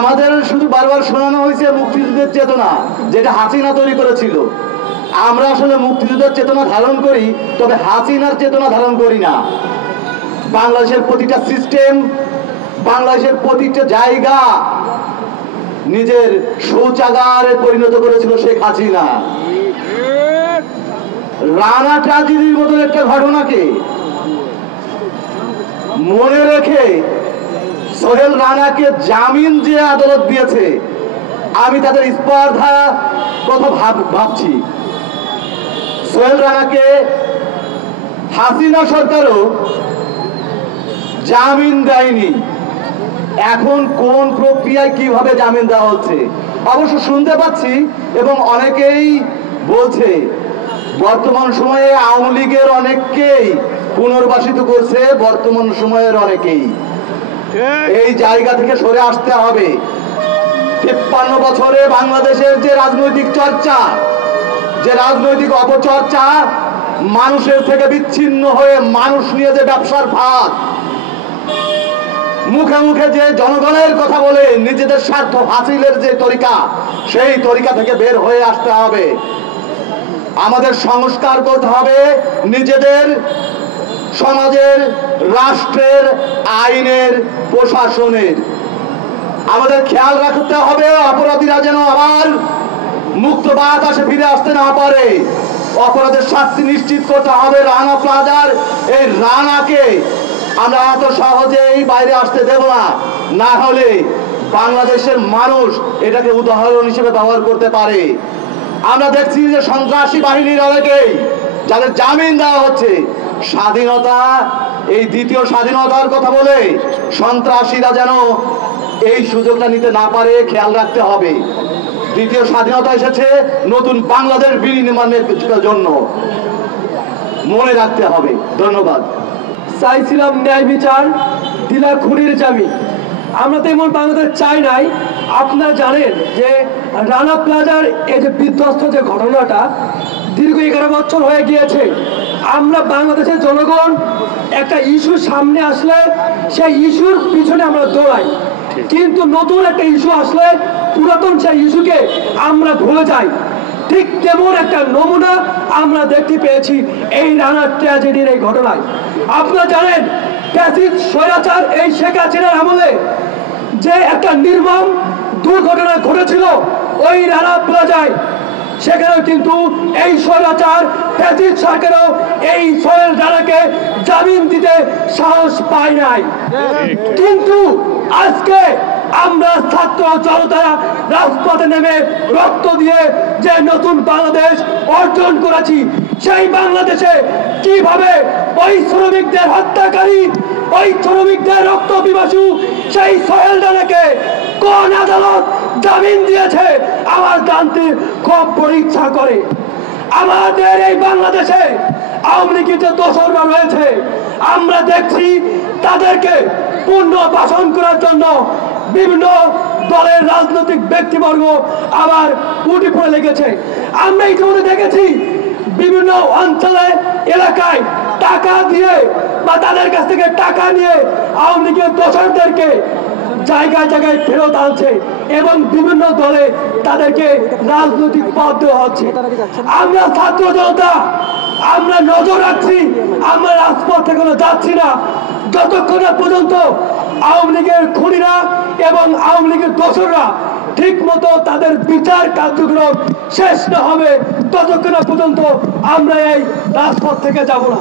আমাদের শুধু বারবার শোনানো হয়েছে মুক্তিযুদ্ধের চেতনা, যেটা হাসিনা তৈরি করেছিল। আমরা আসলে মুক্তিযুদ্ধের চেতনা ধারণ করি, তবে হাসিনার চেতনা ধারণ করি না। বাংলাদেশের প্রতিটা সিস্টেম, বাংলাদেশের প্রতিটা জায়গা নিজের শৌচাগারে পরিণত করেছিল শেখ হাসিনা। রানা ট্র্যাজেডির মতন একটা ঘটনাকে মনে রেখে সোহেল রানাকে জামিন যে আদালত দিয়েছে, আমি তাদের স্পর্ধা কথা ভাবছি। সোহেল রানাকে হাসিনা সরকারও জামিন দেয়নি। এখন কোন প্রক্রিয়ায় কিভাবে জামিন দেওয়া হচ্ছে অবশ্য শুনতে পাচ্ছি, এবং অনেকেই বলছে বর্তমান সময়ে আওয়ামী লীগের অনেককেই পুনর্বাসিত করছে, বর্তমান সময়ের অনেকেই। এই জায়গা থেকে সরে আসতে হবে। ৫৩ বছরে বাংলাদেশের যে রাজনৈতিক চর্চা, যে রাজনৈতিক অপচর্চা, মানুষের থেকে বিচ্ছিন্ন হয়ে মানুষ নিয়ে যে ব্যবসার ফাঁদ, মুখে মুখে যে জনগণের কথা বলে নিজেদের স্বার্থ হাসিলের যে তরিকা, সেই তরিকা থেকে বের হয়ে আসতে হবে। আমাদের সংস্কার করতে হবে নিজেদের সমাজের, রাষ্ট্রের, আইনের, প্রশাসনের। আমাদের খেয়াল রাখতে হবে অপরাধীরা যেন আবার মুক্ত বাতাসে ফিরে আসতে না পারে। অপরাধের শাস্তি নিশ্চিত করতে হবে। রানা প্লাজার এই রানাকে আমরা এত সহজেই বাইরে আসতে দেব না, না হলে বাংলাদেশের মানুষ এটাকে উদাহরণ হিসেবে ব্যবহার করতে পারে। আমরা দেখছি যে সন্ত্রাসী বাহিনীর অনেকেই যাদের জামিন দেওয়া হচ্ছে, স্বাধীনতা, এই দ্বিতীয় স্বাধীনতার কথা বলে সন্ত্রাসীরা যেন এই সুযোগটা নিতে না পারে, খেয়াল রাখতে হবে। দ্বিতীয় স্বাধীনতা এসেছে নতুন বাংলাদেশ বিনির্মাণের জন্য, মনে রাখতে হবে। ধন্যবাদ। চাইছিলাম ন্যায় বিচার, দিলা খুনির জামিন। আমরা তো এমন বাংলাদেশ চাই নাই। আপনারা জানেন যে রানা প্লাজার এই যে বিধ্বস্ত যে ঘটনাটা দীর্ঘ 11 বছর হয়ে গিয়েছে। আমরা বাংলাদেশের জনগণ একটা ইস্যু সামনে আসলে সেই ইস্যুর পিছনে আমরা দৌড়াই, কিন্তু নতুন একটা ইস্যু আসলে পুরাতন সেই ইস্যুকে আমরা ভুলে যাই। ঠিক তেমন একটা নমুনা আমরা দেখতে পেয়েছি এই রানা ট্র্যাজেডির এই ঘটনায়। আপনারা জানেন ফ্যাসিস্ট স্বৈরাচার এই শেখ হাসিনার আমলে যে একটা নির্মম দুর্ঘটনা ঘটেছিল ওই রানা প্লাজায়, সেখানেও কিন্তু এই স্বৈরাচার ফ্যাসিস্ট সরকারও এই সোহেল রানাকে জামিন দিতে সাহস পায় নাই। কিন্তু আজকে আমরা ছাত্র জনতারা রাজপথে নেমে রক্ত দিয়ে যে নতুন বাংলাদেশ অর্জন করেছি, সেই বাংলাদেশে কিভাবে ওই শ্রমিকদের হত্যাকারী, ওই শ্রমিকদের রক্ত পিপাসু সেই সোহেল রানাকে কোন আদালত জামিন দিয়েছে আমার জানতে খুব বড় ইচ্ছা করে। আমাদের এই বাংলাদেশে আওয়ামী লীগের যে দোসররা রয়েছে, আমরা দেখছি তাদেরকে পুনর্বাসন করার জন্য বিভিন্ন দলের রাজনৈতিক ব্যক্তিবর্গ আবার উঠে পড়ে লেগেছে। আমরা ইতিমধ্যে দেখেছি বিভিন্ন অঞ্চলে, এলাকায় টাকা দিয়ে বা তাদের কাছ থেকে টাকা নিয়ে আওয়ামী লীগের দোসরদেরকে জায়গায় জায়গায় ফেরত আনছে এবং বিভিন্ন দলে তাদেরকে রাজনৈতিক পদ দেওয়া হচ্ছে। আমরা ছাত্র জনতা আমরা নজর রাখছি, আমরা রাজপথ থেকে যাচ্ছি না যতক্ষণ পর্যন্ত আওয়ামী লীগের খুনিরা এবং আওয়ামী লীগের দোসররা ঠিক মতো তাদের বিচার কার্যক্রম শেষ না হবে, ততক্ষণ পর্যন্ত আমরা এই রাজপথ থেকে যাব না।